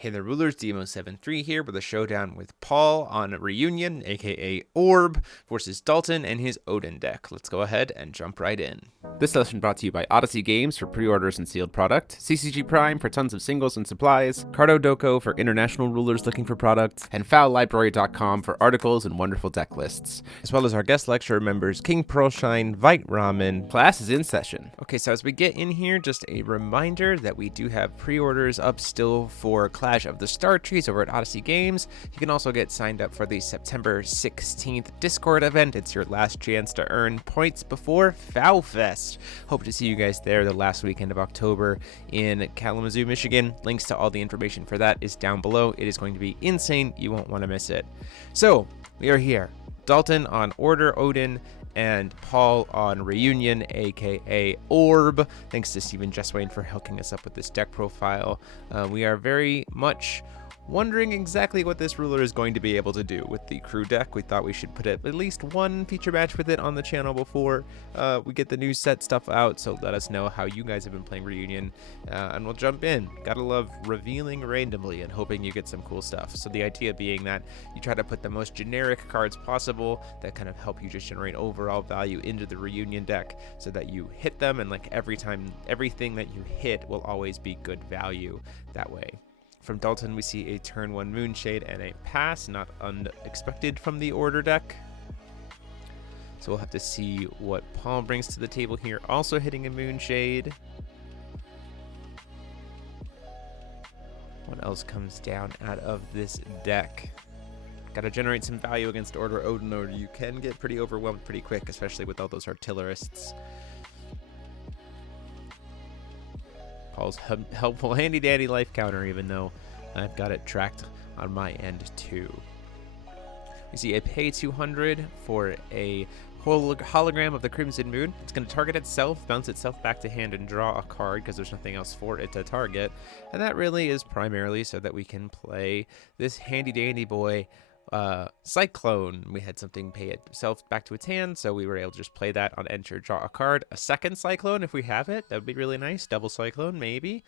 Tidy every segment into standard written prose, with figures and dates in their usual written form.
Hey there, rulers, Demo73 here with a showdown with Paul on Reunion, aka Orb, versus Daltin and his Odin deck. Let's go ahead and jump right in. This session brought to you by Odyssey Games for pre-orders and sealed product, CCG Prime for tons of singles and supplies, Cardo Doko for international rulers looking for product, and fowtlibrary.com for articles and wonderful deck lists. As well as our guest lecturer members, King Pearlshine, Vite Ramen. Class is in session. Okay, so as we get in here, just a reminder that we do have pre-orders up still for Clash of the Star Trees over at Odyssey Games. You can also get signed up for the September 16th Discord event. It's your last chance to earn points before Foul Fest. Hope to see you guys there the last weekend of October in Kalamazoo, Michigan. Links to all the information for that is down below. It is going to be insane. You won't want to miss it. So, we are here. Daltin on Order Odin and Paul on Reunion, aka Orb. Thanks to Steven Jesswain for hooking us up with this deck profile. We are very much wondering exactly what this ruler is going to be able to do with the crew deck. We thought we should put at least one feature match with it on the channel before we get the new set stuff out, so let us know how you guys have been playing Reunion, and we'll jump in. Gotta love revealing randomly and hoping you get some cool stuff. So the idea being that you try to put the most generic cards possible that kind of help you just generate overall value into the Reunion deck so that you hit them, and like every time, everything that you hit will always be good value that way. From Daltin, we see a turn 1 Moonshade and a pass, not unexpected from the Order deck. So we'll have to see what Paul brings to the table here. Also hitting a Moonshade. What else comes down out of this deck? Gotta generate some value against Order Odin, or you can get pretty overwhelmed pretty quick, especially with all those artillerists. Paul's helpful handy dandy life counter, even though I've got it tracked on my end too. We see a pay 200 for a hologram of the Crimson Moon. It's going to target itself, bounce itself back to hand, and draw a card because there's nothing else for it to target. And that really is primarily so that we can play this handy dandy boy Cyclone. We had something pay itself back to its hand, so we were able to just play that on enter, draw a card. A second Cyclone if we have it, that would be really nice. Double Cyclone maybe.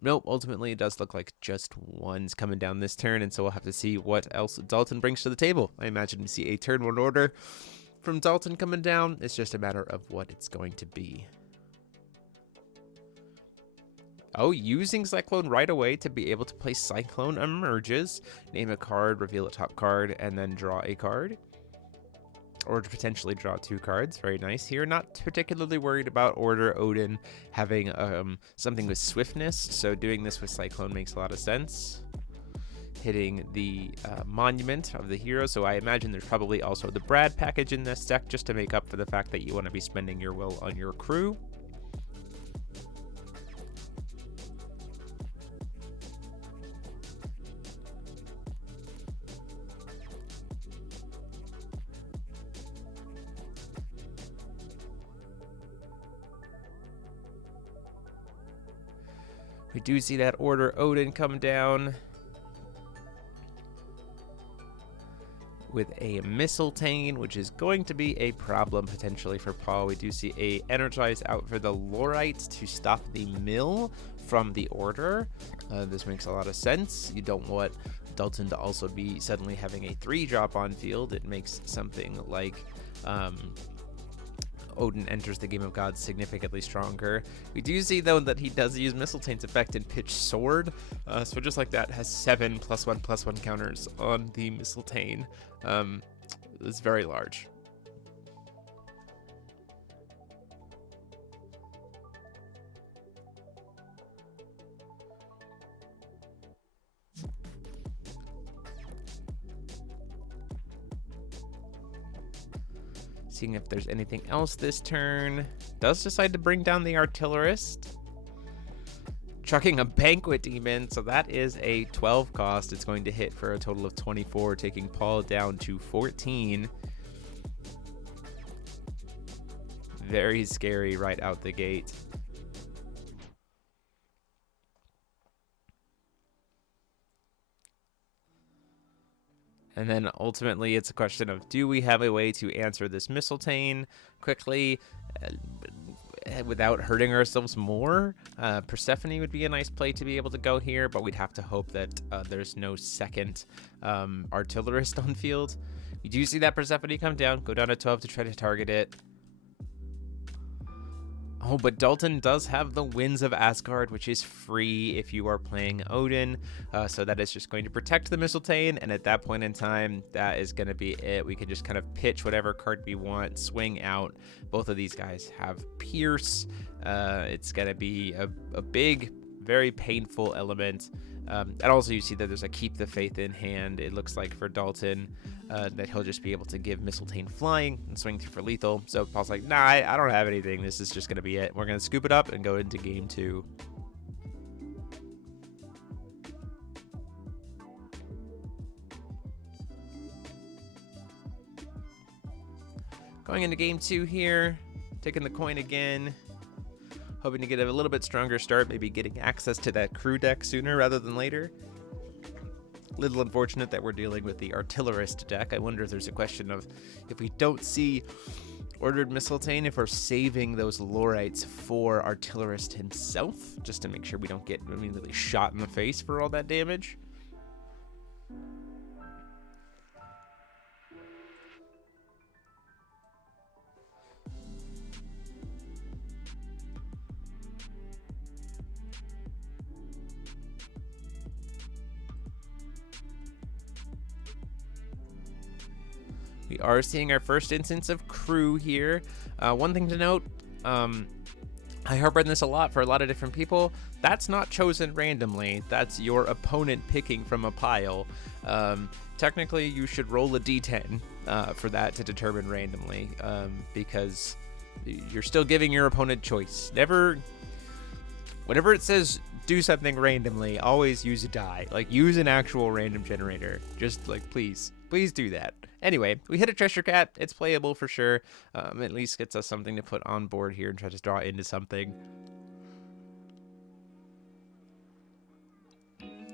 Nope, ultimately it does look like just one's coming down this turn, and so we'll have to see what else Daltin brings to the table. I imagine we see a turn 1 order from Daltin coming down. It's just a matter of what it's going to be. Oh, using Cyclone right away to be able to play Cyclone Emerges. Name a card, reveal a top card, and then draw a card. Or to potentially draw 2 cards. Very nice here. Not particularly worried about Order Odin having something with swiftness, so doing this with Cyclone makes a lot of sense. Hitting the Monument of the Hero, so I imagine there's probably also the Brad package in this deck just to make up for the fact that you want to be spending your will on your crew. We do see that Order Odin come down with a Mistletoe, which is going to be a problem potentially for Paul. We do see a Energize out for the Lorite to stop the mill from the Order. This makes a lot of sense. You don't want Daltin to also be suddenly having a 3-drop on field. It makes something like Odin enters the Game of Gods significantly stronger. We do see, though, that he does use Mistletoe's effect and pitch Sword. So just like that, has 7 +1/+1 counters on the Mistletoe. It's very large. Seeing if there's anything else this turn. Does decide to bring down the Artillerist. Chucking a Banquet Demon, so that is a 12 cost. It's going to hit for a total of 24, taking Paul down to 14. Very scary right out the gate. And then ultimately it's a question of, do we have a way to answer this Mistletoe quickly? without hurting ourselves more. Persephone would be a nice play to be able to go here, but we'd have to hope that there's no second artillerist on field. You do see that Persephone come down, go down to 12 to try to target it. Oh, but Daltin does have the Winds of Asgard, which is free if you are playing Odin. So that is just going to protect the Mistletoe, and at that point in time, that is going to be it. We can just kind of pitch whatever card we want, swing out. Both of these guys have Pierce. It's going to be a big, very painful element. And also you see that there's a Keep the Faith in hand, it looks like, for Daltin, that he'll just be able to give Mistletoe flying and swing through for lethal. So Paul's like, nah, I don't have anything. This is just going to be it. We're going to scoop it up and go into game 2. Going into game 2 here, taking the coin again. Hoping to get a little bit stronger start, maybe getting access to that crew deck sooner rather than later. Little unfortunate that we're dealing with the artillerist deck. I wonder if there's a question of, if we don't see Ordered Mistletoe, if we're saving those Lorites for artillerist himself, just to make sure we don't get immediately shot in the face for all that damage. We are seeing our first instance of crew here. One thing to note, I harp on this a lot for a lot of different people. That's not chosen randomly. That's your opponent picking from a pile. Technically, you should roll a d10 for that to determine randomly, because you're still giving your opponent choice. Never, whenever it says do something randomly, always use a die. Like, use an actual random generator. Just, like, please do that. Anyway, we hit a Treasure Cat. It's playable for sure. At least gets us something to put on board here and try to draw into something.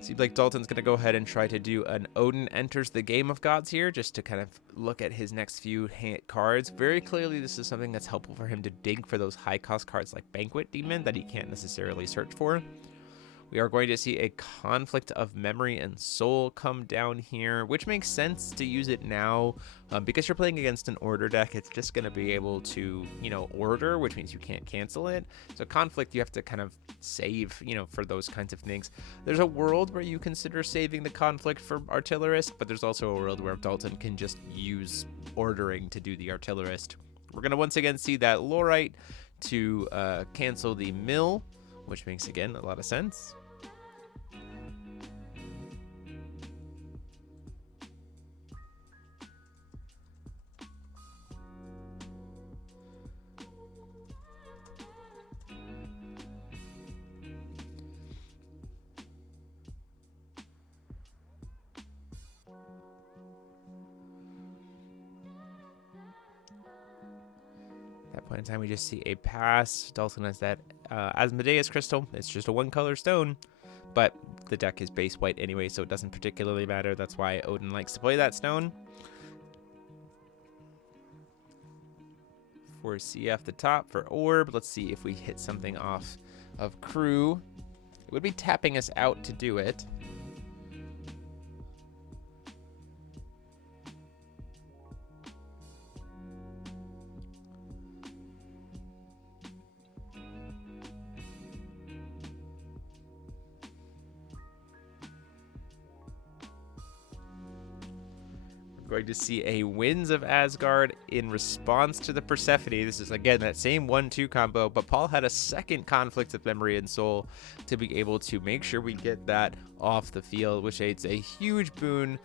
Seems like Dalton's going to go ahead and try to do an Odin Enters the Game of Gods here, just to kind of look at his next few cards. Very clearly, this is something that's helpful for him to dig for those high-cost cards like Banquet Demon that he can't necessarily search for. We are going to see a Conflict of Memory and Soul come down here, which makes sense to use it now, because you're playing against an order deck. It's just going to be able to, order, which means you can't cancel it. So Conflict, you have to kind of save, for those kinds of things. There's a world where you consider saving the Conflict for Artillerist, but there's also a world where Dalton can just use ordering to do the Artillerist. We're going to once again see that Lorite to cancel the Mill, which makes, again, a lot of sense. At that point in time, we just see a pass. Dalton has that Asmodeus Crystal. It's just a one-color stone, but the deck is base white anyway, so it doesn't particularly matter. That's why Odin likes to play that stone. For CF the top for Orb, let's see if we hit something off of Crew. It would be tapping us out to do it. Going to see a Winds of Asgard in response to the Persephone. This is, again, that same 1-2 combo, but Paul had a second Conflict of Memory and Soul to be able to make sure we get that off the field, which aids a huge boon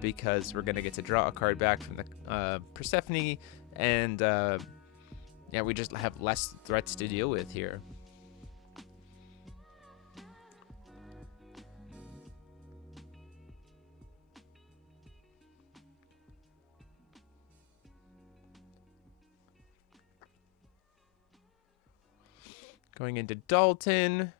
because we're going to get to draw a card back from the Persephone, and yeah, we just have less threats to deal with here. Going into Daltin.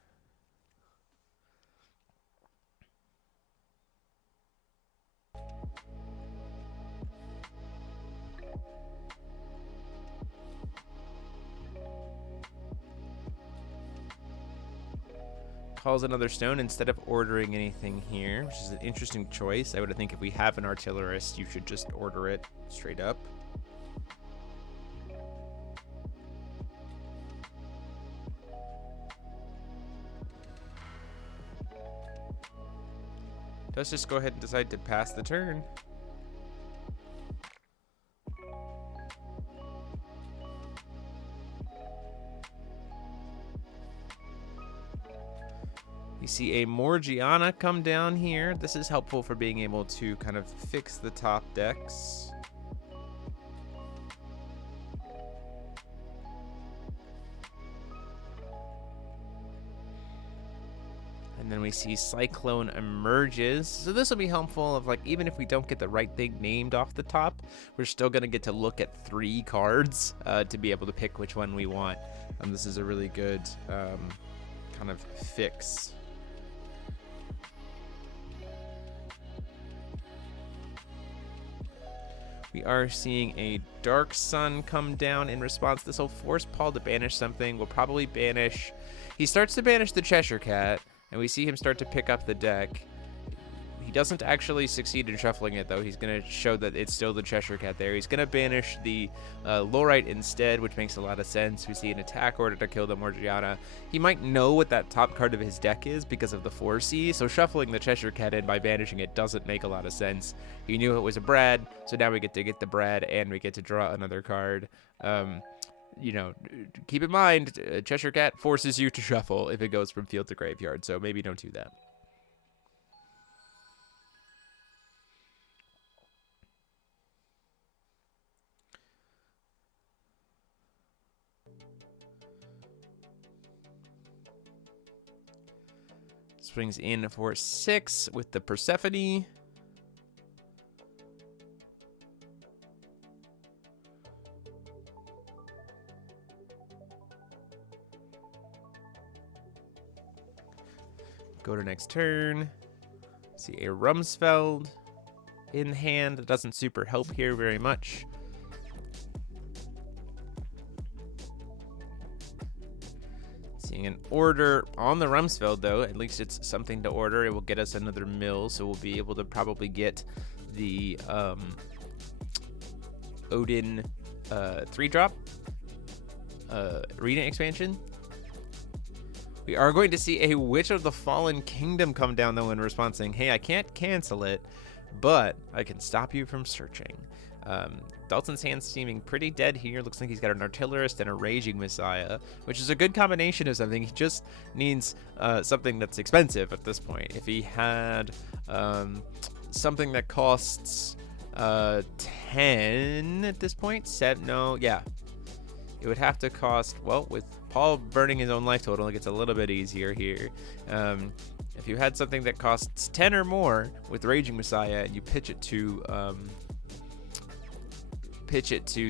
calls another stone instead of ordering anything here, which is an interesting choice. I would think if we have an artillerist, you should just order it straight up. Let's just go ahead and decide to pass the turn. We see a Morgiana come down here. This is helpful for being able to kind of fix the top decks. And then we see Cyclone emerges. So this will be helpful of, like, even if we don't get the right thing named off the top, we're still going to get to look at 3 cards to be able to pick which one we want. This is a really good kind of fix. We are seeing a Dark Sun come down in response. This will force Paul to banish something. We'll probably banish... He starts to banish the Cheshire Cat, and we see him start to pick up the deck. He doesn't actually succeed in shuffling it, though. He's going to show that it's still the Cheshire Cat there. He's going to banish the Lorite instead, which makes a lot of sense. We see an attack order to kill the Morgiana. He might know what that top card of his deck is because of the 4C, so shuffling the Cheshire Cat in by banishing it doesn't make a lot of sense. He knew it was a Brad, so now we get to get the Brad, and we get to draw another card. You know, keep in mind, Cheshire Cat forces you to shuffle if it goes from field to graveyard, so maybe don't do that. Swings in for 6 with the Persephone. Go to next turn. See a Rumsfeld in hand. That doesn't super help here very much. Seeing an order on the Rumsfeld, though. At least it's something to order. It will get us another mill, so we'll be able to probably get the Odin 3-drop arena expansion. We are going to see a Witch of the Fallen Kingdom come down, though, in response, saying, hey, I can't cancel it, but I can stop you from searching. Daltin's hand's seeming pretty dead here. Looks like he's got an Artillerist and a Raging Messiah, which is a good combination of something. He just needs something that's expensive at this point. If he had something that costs 10 at this point, yeah. It would have to cost, well, with Paul burning his own life total, it gets a little bit easier here. If you had something that costs 10 or more with Raging Messiah, and you pitch it to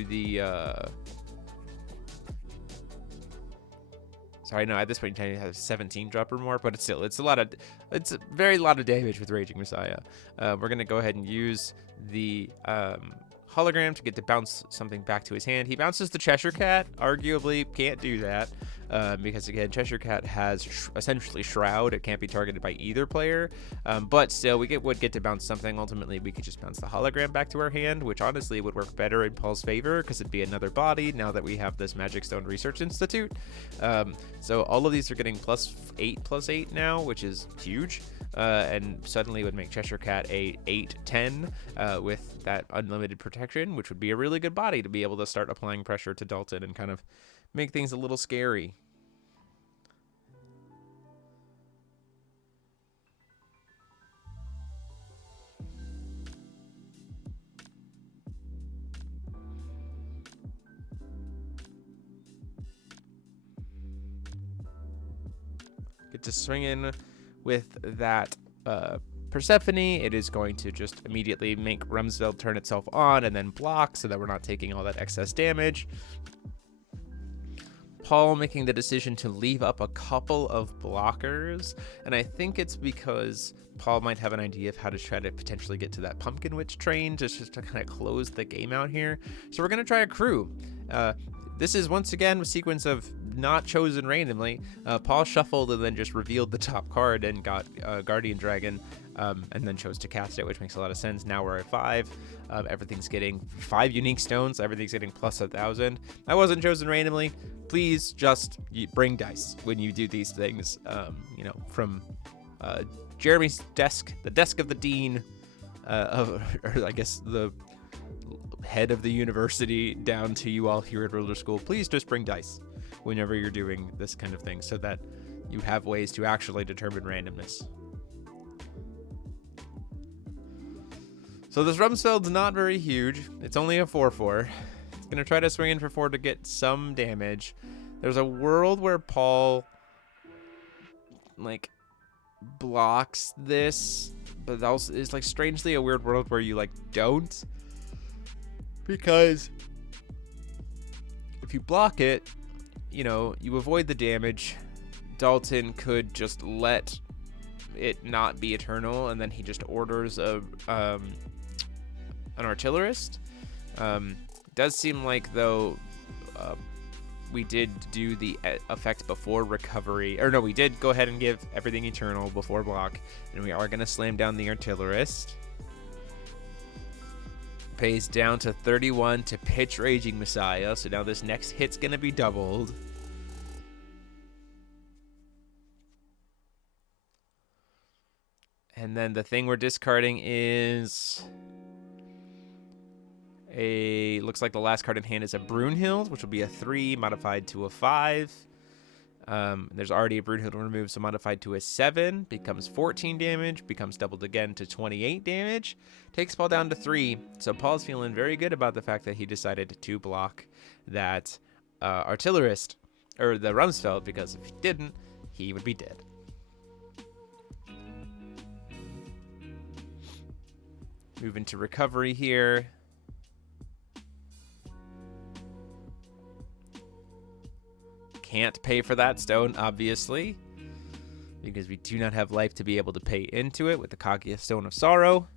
the sorry, no, at this point you have 17 drop or more, but it's a very lot of damage with Raging Messiah. We're gonna go ahead and use the hologram to get to bounce something back to his hand. He bounces the Cheshire Cat. Arguably can't do that because, again, Cheshire Cat has essentially Shroud. It can't be targeted by either player, but still we would get to bounce something. Ultimately, we could just bounce the hologram back to our hand, which honestly would work better in Paul's favor because it'd be another body now that we have this Magic Stone Research Institute. So all of these are getting +8/+8 now, which is huge. And suddenly would make Cheshire Cat a 8/10 with that unlimited protection, which would be a really good body to be able to start applying pressure to Daltin and kind of make things a little scary. Get to swing in with that Persephone. It is going to just immediately make Rumsfeld turn itself on and then block so that we're not taking all that excess damage. Paul making the decision to leave up a couple of blockers, and I think it's because Paul might have an idea of how to try to potentially get to that Pumpkin Witch train just to kind of close the game out here. So we're going to try a crew. this is once again a sequence of not chosen randomly. Paul shuffled and then just revealed the top card and got Guardian Dragon, and then chose to cast it, which makes a lot of sense. Now we're at 5. Everything's getting 5 unique stones. Everything's getting plus 1,000. I wasn't chosen randomly. Please just bring dice when you do these things. From Jeremy's desk, the desk of the dean, or I guess the head of the university, down to you all here at Ruler School. Please just bring dice whenever you're doing this kind of thing, so that you have ways to actually determine randomness. So this Rumsfeld's not very huge. It's only a 4/4. It's going to try to swing in for 4 to get some damage. There's a world where Paul, blocks this, but also is, strangely a weird world where you, don't. Because if you block it, you avoid the damage. Daltin could just let it not be eternal, and then he just orders an artillerist. Does seem like, though, we did do the effect before recovery. Or no, we did go ahead and give everything eternal before block, and we are going to slam down the artillerist. Pays down to 31 to pitch Raging Messiah, so now this next hit's going to be doubled. And then the thing we're discarding is looks like the last card in hand is a Brunhild, which will be a 3 modified to a 5. There's already a Brunhild removed, so modified to a 7, becomes 14 damage, becomes doubled again to 28 damage, takes Paul down to 3. So Paul's feeling very good about the fact that he decided to block that artillerist, or the Rumsfeld, because if he didn't, he would be dead. Moving to recovery here. Can't pay for that stone, obviously, because we do not have life to be able to pay into it with the Kaguya Stone of Sorrow.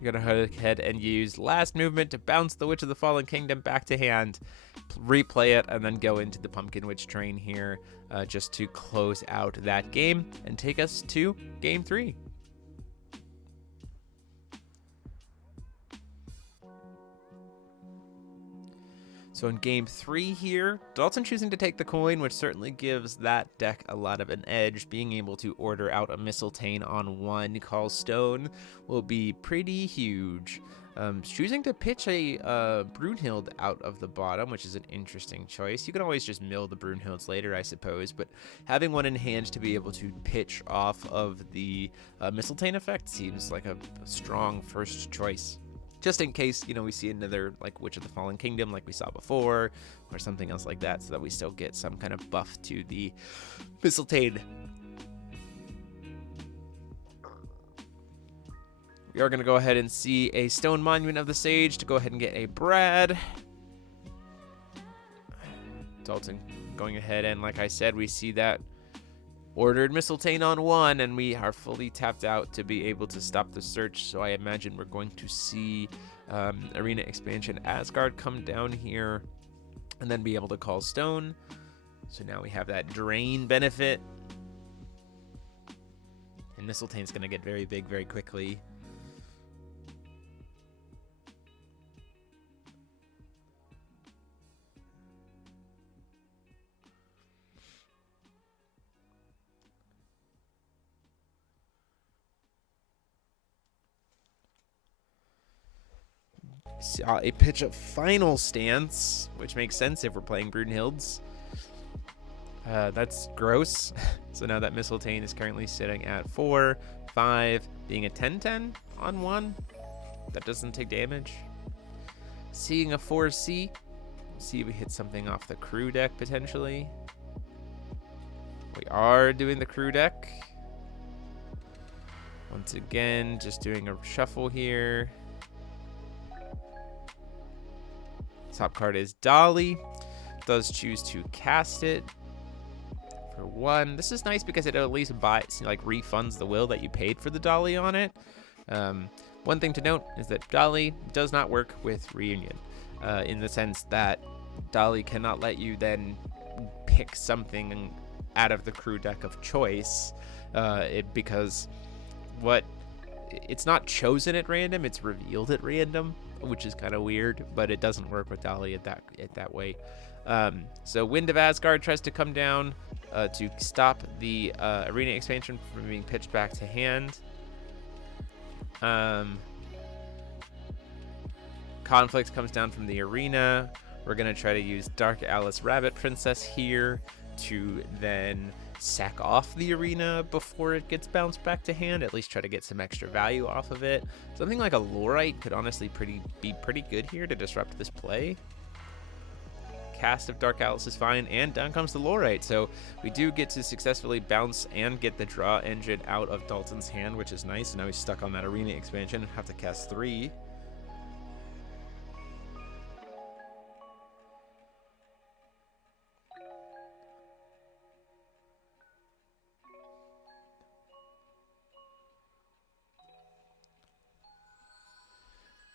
You're going to go ahead and use last movement to bounce the Witch of the Fallen Kingdom back to hand, replay it, and then go into the Pumpkin Witch train here just to close out that game and take us to Game 3. So in Game 3 here, Daltin choosing to take the coin, which certainly gives that deck a lot of an edge. Being able to order out a Mistletoe on 1 Call Stone will be pretty huge. Choosing to pitch a Brunhild out of the bottom, which is an interesting choice. You can always just mill the Brunhilds later, I suppose, but having one in hand to be able to pitch off of the Mistletoe effect seems like a strong first choice. Just in case, we see another, Witch of the Fallen Kingdom like we saw before, or something else like that, so that we still get some kind of buff to the Mistletoe. We are going to go ahead and see a Stone Monument of the Sage to go ahead and get a Brad. Daltin going ahead, and like I said, we see that ordered Mistletoe on 1, and we are fully tapped out to be able to stop the search. So I imagine we're going to see Arena Expansion Asgard come down here and then be able to call Stone. So now we have that drain benefit, and Mistletoe's going to get very big very quickly. Saw a pitch of Final Stance, which makes sense if we're playing Brunhilds. That's gross. So now that Mistletoe is currently sitting at 4, 5, being a 10-10 on 1. That doesn't take damage. Seeing a 4C. See if we hit something off the crew deck potentially. We are doing the crew deck. Once again, just doing a shuffle here. Top card is Dolly. Does choose to cast it for 1. This is nice because it at least refunds the will that you paid for the Dolly on it. One thing to note is that Dolly does not work with Reunion, in the sense that Dolly cannot let you then pick something out of the crew deck of choice, because it's not chosen at random, it's revealed at random, which is kind of weird, but it doesn't work with Dolly at that way. So Wind of Asgard tries to come down to stop the arena expansion from being pitched back to hand. Conflict comes down from the arena. We're going to try to use Dark Alice Rabbit Princess here to then sack off the arena before it gets bounced back to hand, at least try to get some extra value off of it. Something like a Lorite could honestly be pretty good here to disrupt this play. Cast of Dark Alice is fine, and down comes the Lorite, so we do get to successfully bounce and get the draw engine out of Dalton's hand, which is nice. Now he's stuck on that arena expansion and have to cast 3.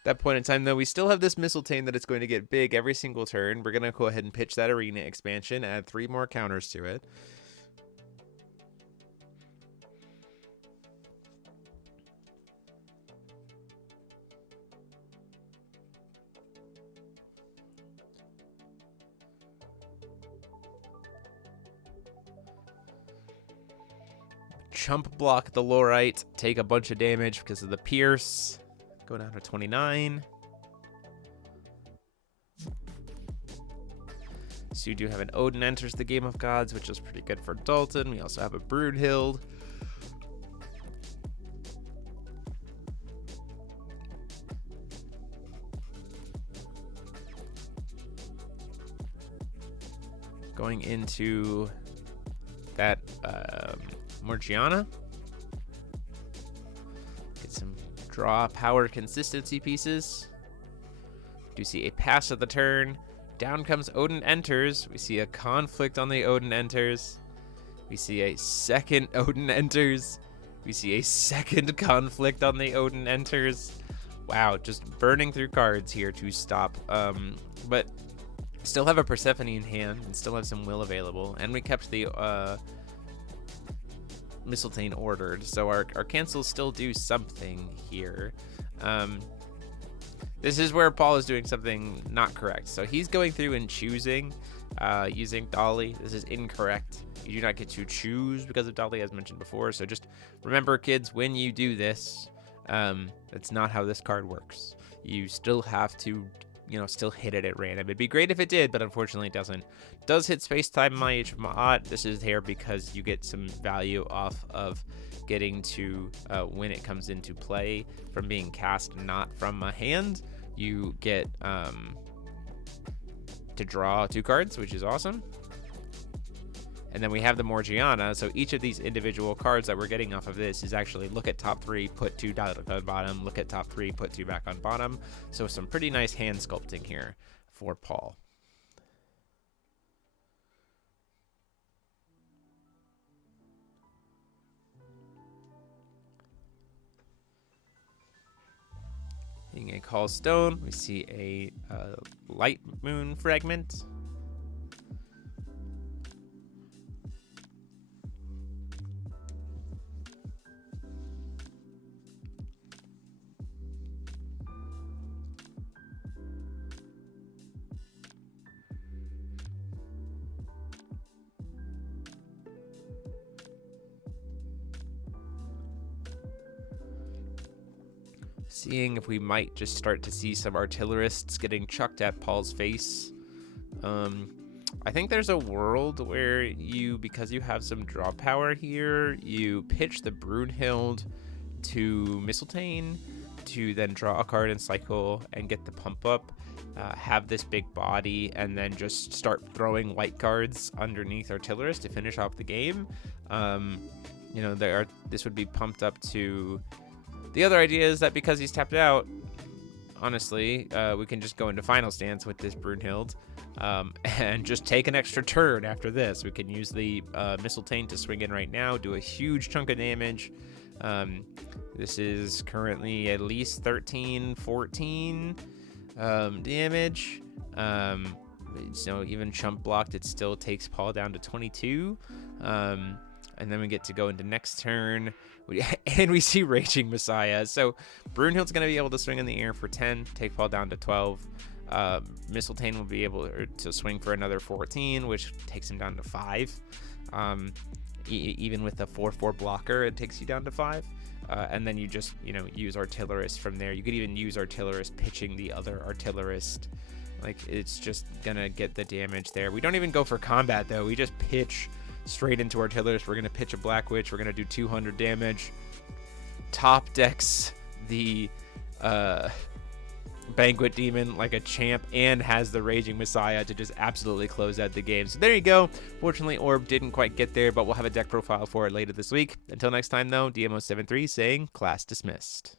That point in time, though, we still have this Mistletoe that it's going to get big every single turn. We're going to go ahead and pitch that arena expansion, add 3 more counters to it. Chump block the Lorite, take a bunch of damage because of the Pierce. Go down to 29. So you do have an Odin enters the Game of Gods, which is pretty good for Dalton. We also have a Broodhild. Going into that Morgiana. Get some draw power consistency pieces. Do see a pass of the turn. Down comes Odin enters. We see a conflict on the Odin enters. We see a second Odin enters. We see a second conflict on the Odin enters. Wow, just burning through cards here to stop. But still have a Persephone in hand and still have some will available. And we kept the Mistletoe ordered, so our cancels still do something here. This is where Paul is doing something not correct. So he's going through and choosing using Dolly. This is incorrect. You do not get to choose because of Dolly, as mentioned before. So just remember, kids, when you do this, that's not how this card works. You still have to, still hit it at random. It'd be great if it did, but unfortunately it doesn't. It does hit space time Ma'at Ma'at. This is here because you get some value off of getting to, when it comes into play, from being cast not from a hand, you get to draw 2 cards, which is awesome. And then we have the Morgiana, so each of these individual cards that we're getting off of this is actually look at top 3, put 2 down on bottom, look at top 3, put 2 back on bottom. So some pretty nice hand sculpting here for Paul. Being a Call Stone, we see a Light Moon Fragment. Seeing if we might just start to see some artillerists getting chucked at Paul's face. I think there's a world where you, because you have some draw power here, you pitch the Broodhild to Mistletoe to then draw a card and cycle and get the pump up, have this big body, and then just start throwing white cards underneath Artillerist to finish off the game. This would be pumped up to... The other idea is that because he's tapped out, honestly, we can just go into Final Stance with this Broodhild and just take an extra turn after this. We can use the Mistletoe to swing in right now, do a huge chunk of damage, This is currently at least 13, 14 damage. So even chump blocked, it still takes Paul down to 22. And then we get to go into next turn, and we see Raging Messiah. So Brunhild's going to be able to swing in the air for 10, take Paul down to 12. Mistletoe will be able to swing for another 14, which takes him down to 5. Even with a 4/4 blocker, it takes you down to 5. And then you just, use Artillerist from there. You could even use Artillerist pitching the other Artillerist. Like, it's just gonna get the damage there. We don't even go for combat, though. We just pitch straight into Artillerist. We're gonna pitch a Black Witch. We're gonna do 200 damage. Top decks the Banquet Demon like a champ, and has the Raging Messiah to just absolutely close out the game. So there you go. Fortunately, Orb didn't quite get there, but we'll have a deck profile for it later this week. Until next time, though, DMO73 saying class dismissed.